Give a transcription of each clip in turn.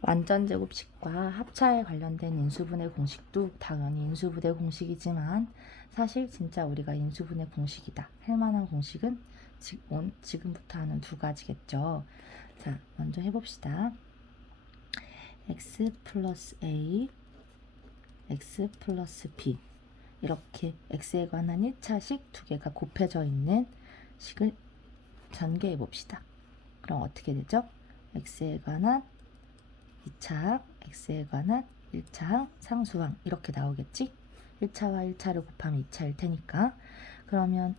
완전제곱식과 합차에 관련된 인수분해 공식도 당연히 인수분해 공식이지만 사실 진짜 우리가 인수분해 공식이다 할 만한 공식은 지금부터 하는 두 가지겠죠. 자, 먼저 해봅시다. x 플러스 a, x 플러스 b 이렇게 x에 관한 1차식 두 개가 곱해져 있는 식을 전개해 봅시다. 그럼 어떻게 되죠? x에 관한 2차항, x에 관한 1차항, 상수항 이렇게 나오겠지? 1차와 1차를 곱하면 2차일 테니까. 그러면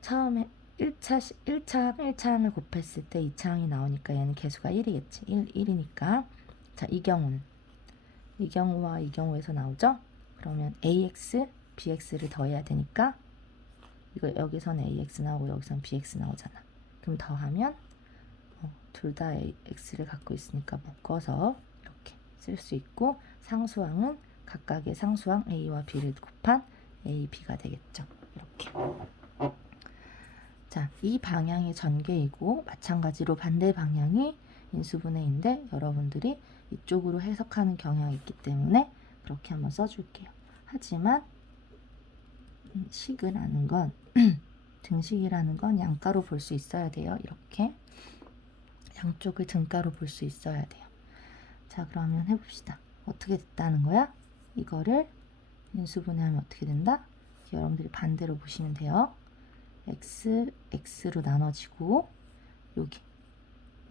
처음에 1차항을 곱했을 때 2차항이 나오니까 얘는 개수가 1이겠지. 1이니까. 자, 이 경우와 이 경우에서 나오죠? 그러면 ax, bx를 더해야 되니까 이거 여기서는 ax 나오고 여기서는 bx 나오잖아. 그럼 더하면 둘 다 x를 갖고 있으니까 묶어서 이렇게 쓸 수 있고, 상수항은 각각의 상수항 a와 b를 곱한 a, b가 되겠죠. 이렇게. 자, 이 방향이 전개이고 마찬가지로 반대 방향이 인수분해인데 여러분들이 이쪽으로 해석하는 경향이 있기 때문에 그렇게 한번 써줄게요. 하지만 식이라는 건 등식이라는 건 양가로 볼 수 있어야 돼요. 이렇게 양쪽을 등가로 볼 수 있어야 돼요. 자, 그러면 해봅시다. 어떻게 됐다는 거야? 이거를 인수분해하면 어떻게 된다? 여러분들이 반대로 보시면 돼요. x로 나눠지고 여기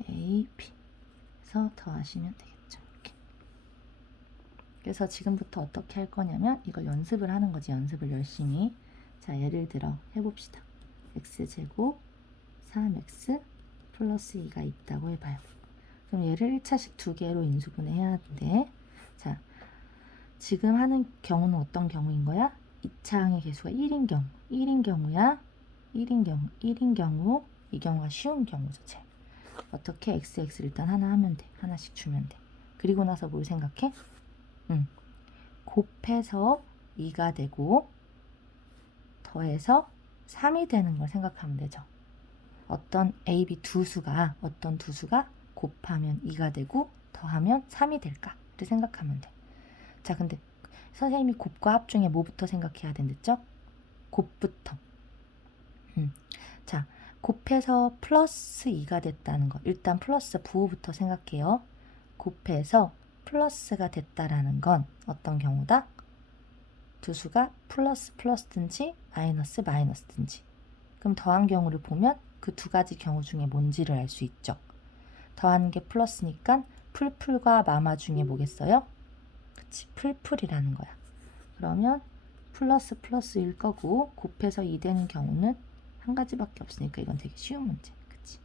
a, b에서 더하시면 되겠죠. 이렇게. 그래서 지금부터 어떻게 할 거냐면 이걸 연습을 하는 거지. 연습을 열심히. 자, 예를 들어 해봅시다. x제곱 3x 플러스 2가 있다고 해봐요. 그럼 얘를 1차식 두 개로 인수분해 해야 하는데, 자, 지금 하는 경우는 어떤 경우인 거야? 2차항의 개수가 1인 경우. 1인 경우야. 1인 경우. 이 경우가 쉬운 경우죠. 제. 어떻게 x를 일단 하나 하면 돼. 하나씩 주면 돼. 그리고 나서 뭘 생각해? 곱해서 2가 되고 더해서 3이 되는 걸 생각하면 되죠. 어떤 a, b 두 수가 곱하면 2가 되고 더하면 3이 될까를 생각하면 돼. 자, 근데 선생님이 곱과 합 중에 뭐부터 생각해야 된댔죠? 곱부터. 자, 곱해서 플러스 2가 됐다는 거. 일단 플러스 부호부터 생각해요. 곱해서 플러스가 됐다라는 건 어떤 경우다? 두 수가 플러스든지 마이너스든지. 그럼 더한 경우를 보면 그 두 가지 경우 중에 뭔지를 알 수 있죠. 더하는 게 플러스니까 풀풀과 마마 중에 뭐겠어요? 그치, 풀풀이라는 거야. 그러면 플러스일 거고 곱해서 2 되는 경우는 한 가지밖에 없으니까 이건 되게 쉬운 문제. 그치?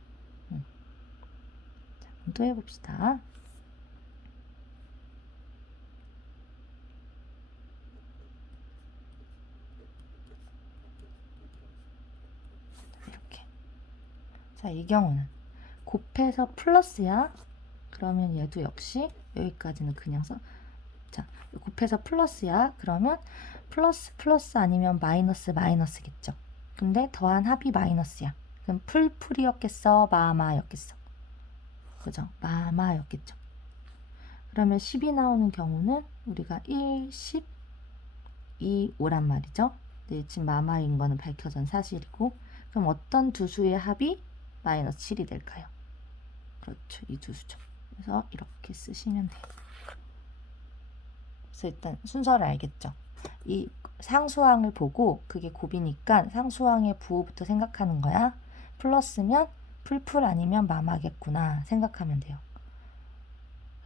자, 그럼 또 해봅시다. 이렇게. 자, 이 경우는 곱해서 플러스야. 그러면 얘도 역시 여기까지는 그냥 써. 자, 곱해서 플러스야. 그러면 플러스 아니면 마이너스겠죠. 근데 더한 합이 마이너스야. 그럼 풀풀이었겠어? 마마였겠어? 그죠? 마마였겠죠. 그러면 10이 나오는 경우는 우리가 1, 10, 2, 5란 말이죠. 네, 지금 마마인 거는 밝혀진 사실이고, 그럼 어떤 두 수의 합이 마이너스 7이 될까요? 그렇죠. 이 두 수죠. 그래서 이렇게 쓰시면 돼요. 그래서 일단 순서를 알겠죠. 이 상수항을 보고 그게 곱이니까 상수항의 부호부터 생각하는 거야. 플러스면 풀풀 아니면 마마겠구나 생각하면 돼요.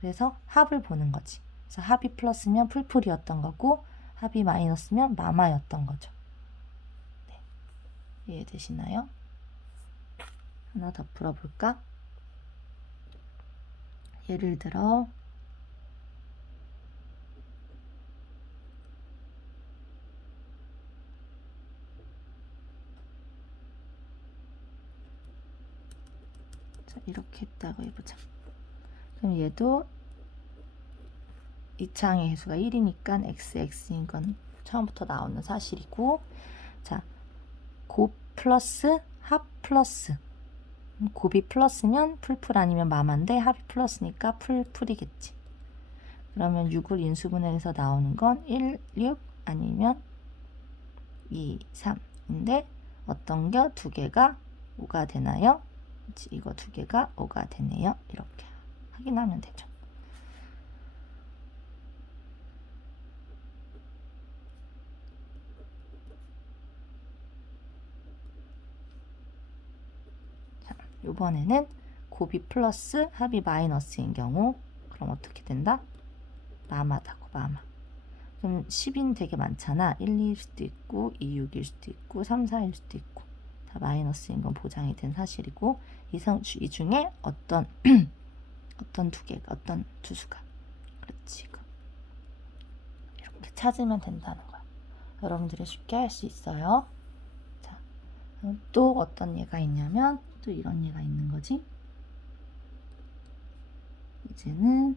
그래서 합을 보는 거지. 그래서 합이 플러스면 풀풀이었던 거고 합이 마이너스면 마마였던 거죠. 네. 이해되시나요? 하나 더 풀어볼까? 예를 들어 자, 이렇게 했다고 해보자. 그럼 얘도 2차항의 개수가 1이니까 x인 건 처음부터 나오는 사실이고, 자, 곱 플러스 합 플러스 곱이 플러스면 풀풀 아니면 마마인데 합이 플러스니까 풀풀이겠지. 그러면 6을 인수분해해서 나오는 건 1, 6 아니면 2, 3인데 어떤 게 두 개가 5가 되나요? 이거 두 개가 5가 되네요. 이렇게 확인하면 되죠. 자, 이번에는 곱이 플러스 합이 마이너스인 경우 그럼 어떻게 된다? 마마다고 마마. 그럼 10인 되게 많잖아. 1, 2일 수도 있고 2, 6일 수도 있고 3, 4일 수도 있고 다 마이너스인 건 보장이 된 사실이고 이 중에 어떤 어떤 두 개가 어떤 두 수가 그렇지 이렇게 찾으면 된다는 거야. 여러분들이 쉽게 할 수 있어요. 자, 또 어떤 예가 있냐면 또 이런 예가 있는 거지. 이제는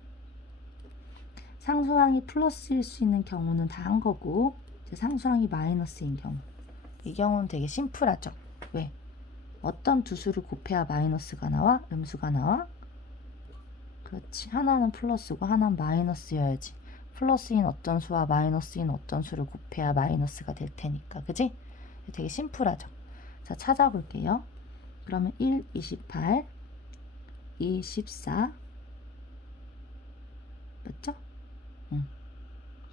상수항이 플러스일 수 있는 경우는 다 한 거고 이제 상수항이 마이너스인 경우 이 경우는 되게 심플하죠. 왜? 어떤 두 수를 곱해야 마이너스가 나와? 음수가 나와? 그렇지. 하나는 플러스고 하나는 마이너스여야지. 플러스인 어떤 수와 마이너스인 어떤 수를 곱해야 마이너스가 될 테니까. 그지? 되게 심플하죠. 자, 찾아볼게요. 그러면 1, 28, 2, 14 맞죠?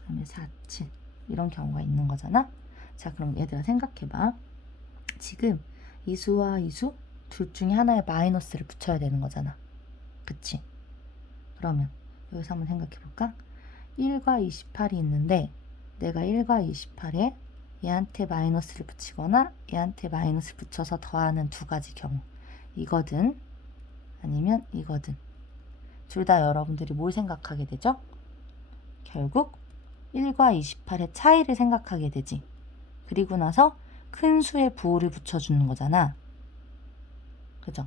그다음에 4, 7 이런 경우가 있는 거잖아. 자, 그럼 얘들아 생각해봐. 지금 이 수와 이 수 둘 중에 하나에 마이너스를 붙여야 되는 거잖아. 그치? 그러면 여기서 한번 생각해볼까? 1과 28이 있는데 내가 1과 28에 얘한테 마이너스를 붙이거나 얘한테 마이너스를 붙여서 더하는 두 가지 경우 이거든 아니면 이거든 둘 다 여러분들이 뭘 생각하게 되죠? 결국 1과 28의 차이를 생각하게 되지. 그리고 나서 큰 수의 부호를 붙여주는 거잖아. 그죠?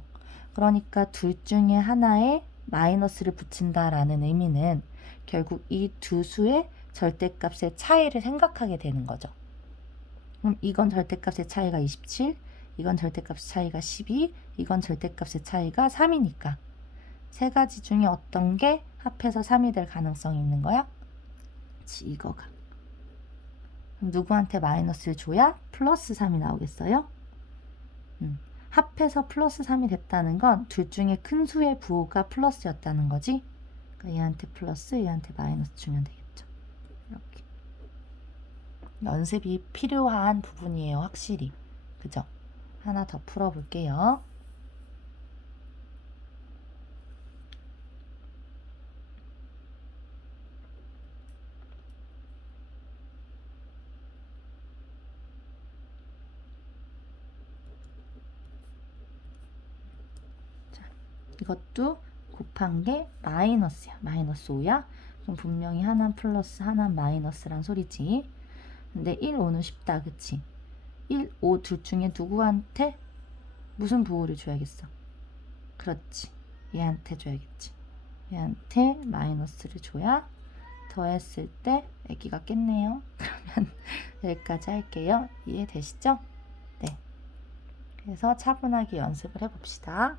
그러니까 둘 중에 하나에 마이너스를 붙인다라는 의미는 결국 이 두 수의 절대값의 차이를 생각하게 되는 거죠. 그럼 이건 절대값의 차이가 27, 이건 절대값의 차이가 12, 이건 절대값의 차이가 3이니까 세 가지 중에 어떤 게 합해서 3이 될 가능성이 있는 거야? 그치, 이거가. 그럼 누구한테 마이너스를 줘야 플러스 3이 나오겠어요? 합해서 플러스 3이 됐다는 건 둘 중에 큰 수의 부호가 플러스였다는 거지. 그러니까 얘한테 플러스, 얘한테 마이너스 주면 되겠죠. 이렇게. 연습이 필요한 부분이에요, 확실히. 그죠? 하나 더 풀어볼게요. 이것도 곱한 게 마이너스야. 마이너스 5야. 그럼 분명히 하나는 플러스, 하나는 마이너스란 소리지. 근데 1, 5는 쉽다. 그치? 1, 5 둘 중에 누구한테 무슨 부호를 줘야겠어? 그렇지. 얘한테 줘야겠지. 얘한테 마이너스를 줘야 더했을 때 아기가 깼네요. 그러면 여기까지 할게요. 이해되시죠? 네. 그래서 차분하게 연습을 해봅시다.